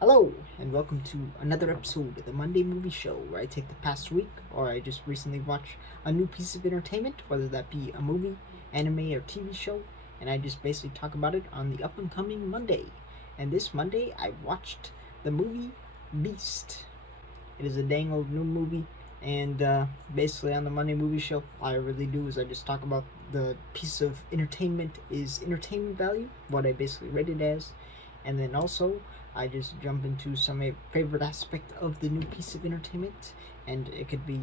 Hello, and welcome to another episode of the Monday Movie Show, where I take the past week, or I just recently watched a new piece of entertainment, whether that be a movie, anime, or TV show, and I just basically talk about it on the up and coming Monday. And this Monday, I watched the movie Beast. It is a dang old new movie, and basically on the Monday Movie Show, all I really do is I just talk about the piece of entertainment is entertainment value, what I basically rate it as, and then also I just jump into some favorite aspect of the new piece of entertainment, and it could be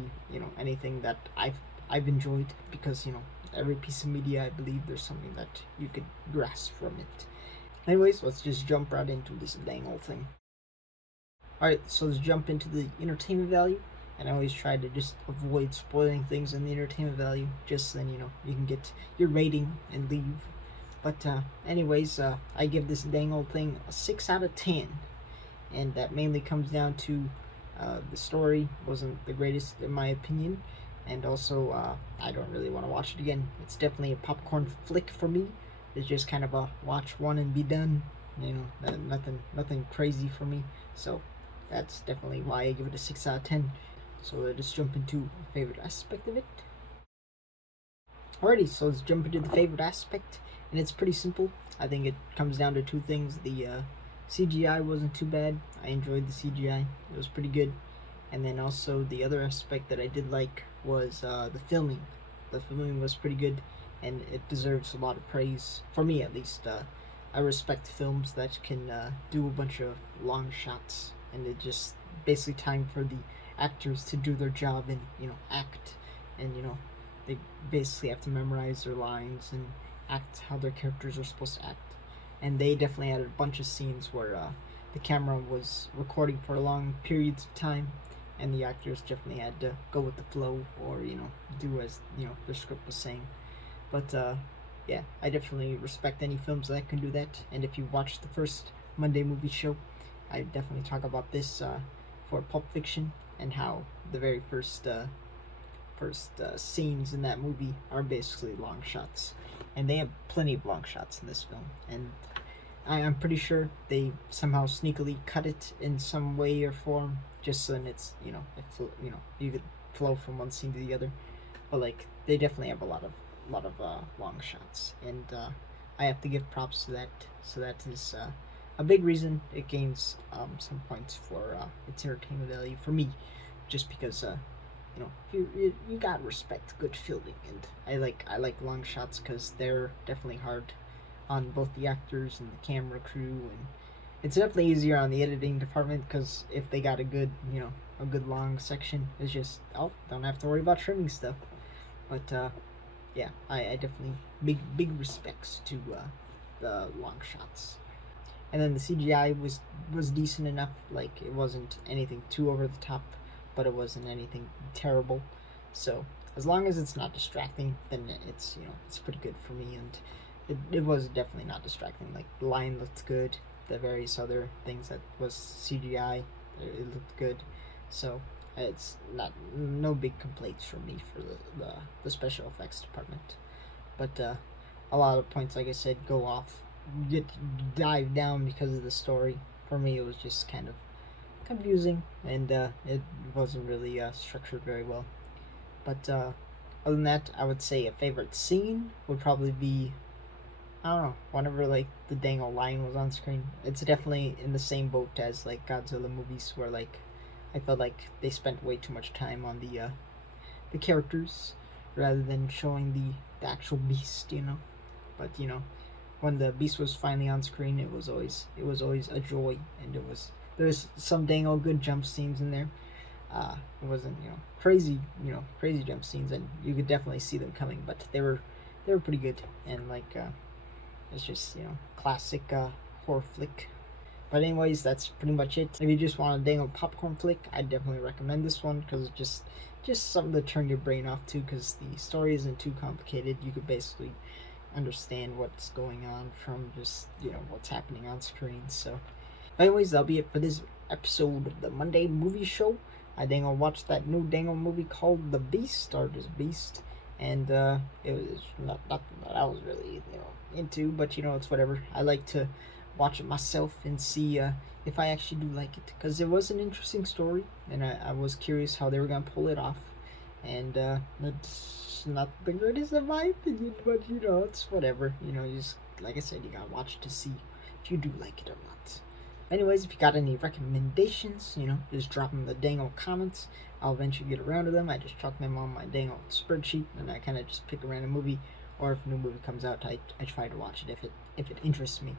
anything that I've enjoyed because every piece of media I believe there's something that you could grasp from it. Anyways, let's just jump right into this dang old thing. Alright, so let's jump into the entertainment value. And I always try to just avoid spoiling things in the entertainment value, just then you can get your rating and leave. But anyways, I give this dang old thing a 6 out of 10, and that mainly comes down to the story wasn't the greatest in my opinion, and also I don't really want to watch it again. It's definitely a popcorn flick for me. It's just kind of a watch one and be done. Nothing crazy for me. So that's definitely why I give it a 6 out of 10. So let's jump into a favorite aspect of it. Alrighty, so let's jump into the favorite aspect, and it's pretty simple. I think it comes down to two things. The CGI wasn't too bad. I enjoyed the CGI. It was pretty good. And then also the other aspect that I did like was the filming. The filming was pretty good, and it deserves a lot of praise, for me at least. I respect films that can do a bunch of long shots, and it just basically time for the actors to do their job and act, and they basically have to memorize their lines and act how their characters are supposed to act. And they definitely had a bunch of scenes where the camera was recording for long periods of time, and the actors definitely had to go with the flow or do as their script was saying. But yeah, I definitely respect any films that can do that. And if you watch the first Monday Movie Show, I definitely talk about this for Pulp Fiction, and how the very first scenes in that movie are basically long shots, and they have plenty of long shots in this film. And I'm pretty sure they somehow sneakily cut it in some way or form, just so that it's you could flow from one scene to the other. But like they definitely have a lot of long shots, and I have to give props to that. So that is a big reason it gains some points for its entertainment value for me, just because you gotta respect good filming, and I like long shots because they're definitely hard on both the actors and the camera crew, and it's definitely easier on the editing department because if they got a good long section, it's just don't have to worry about trimming stuff. But yeah, I definitely big respects to the long shots. And then the CGI was decent enough. Like it wasn't anything too over the top, but it wasn't anything terrible. So as long as it's not distracting, then it's pretty good for me. And it was definitely not distracting. Like the line looked good. The various other things that was CGI, it looked good. So it's not no big complaints from me for the special effects department. But a lot of points, like I said, go off, get dive down because of the story. For me, it was just kind of confusing, and it wasn't really structured very well. But other than that, I would say a favorite scene would probably be, I don't know, whenever like the dang old lion was on screen. It's definitely in the same boat as like Godzilla movies, where like I felt like they spent way too much time on the characters rather than showing the actual beast. But when the beast was finally on screen, it was always a joy, and there's some dang old good jump scenes in there. It wasn't crazy jump scenes, and you could definitely see them coming, but they were pretty good, and like it's just classic horror flick. But anyways, that's pretty much it. If you just want a dang old popcorn flick, I definitely recommend this one because it's just something to turn your brain off to, because the story isn't too complicated. You could basically understand what's going on from just what's happening on screen. So anyways, that'll be it for this episode of the Monday Movie Show. I dangle watched that new dangle movie called The Beast, or just Beast, and it was not that I was really into, but it's whatever. I like to watch it myself and see if I actually do like it, because it was an interesting story, and I was curious how they were gonna pull it off. And it's not the greatest in my opinion, but you know, it's whatever. You know, you just, like I said, you gotta watch to see if you do like it or not. Anyways, if you got any recommendations, you know, just drop them in the dang old comments. I'll eventually get around to them. I just chalk them on my dang old spreadsheet, and I kind of just pick a random movie, or if a new movie comes out, I try to watch it if it interests me.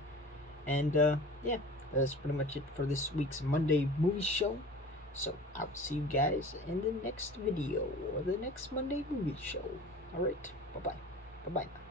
And yeah, that's pretty much it for this week's Monday movie show. So I'll see you guys in the next video or the next Monday movie show. Alright, bye bye. Bye bye now.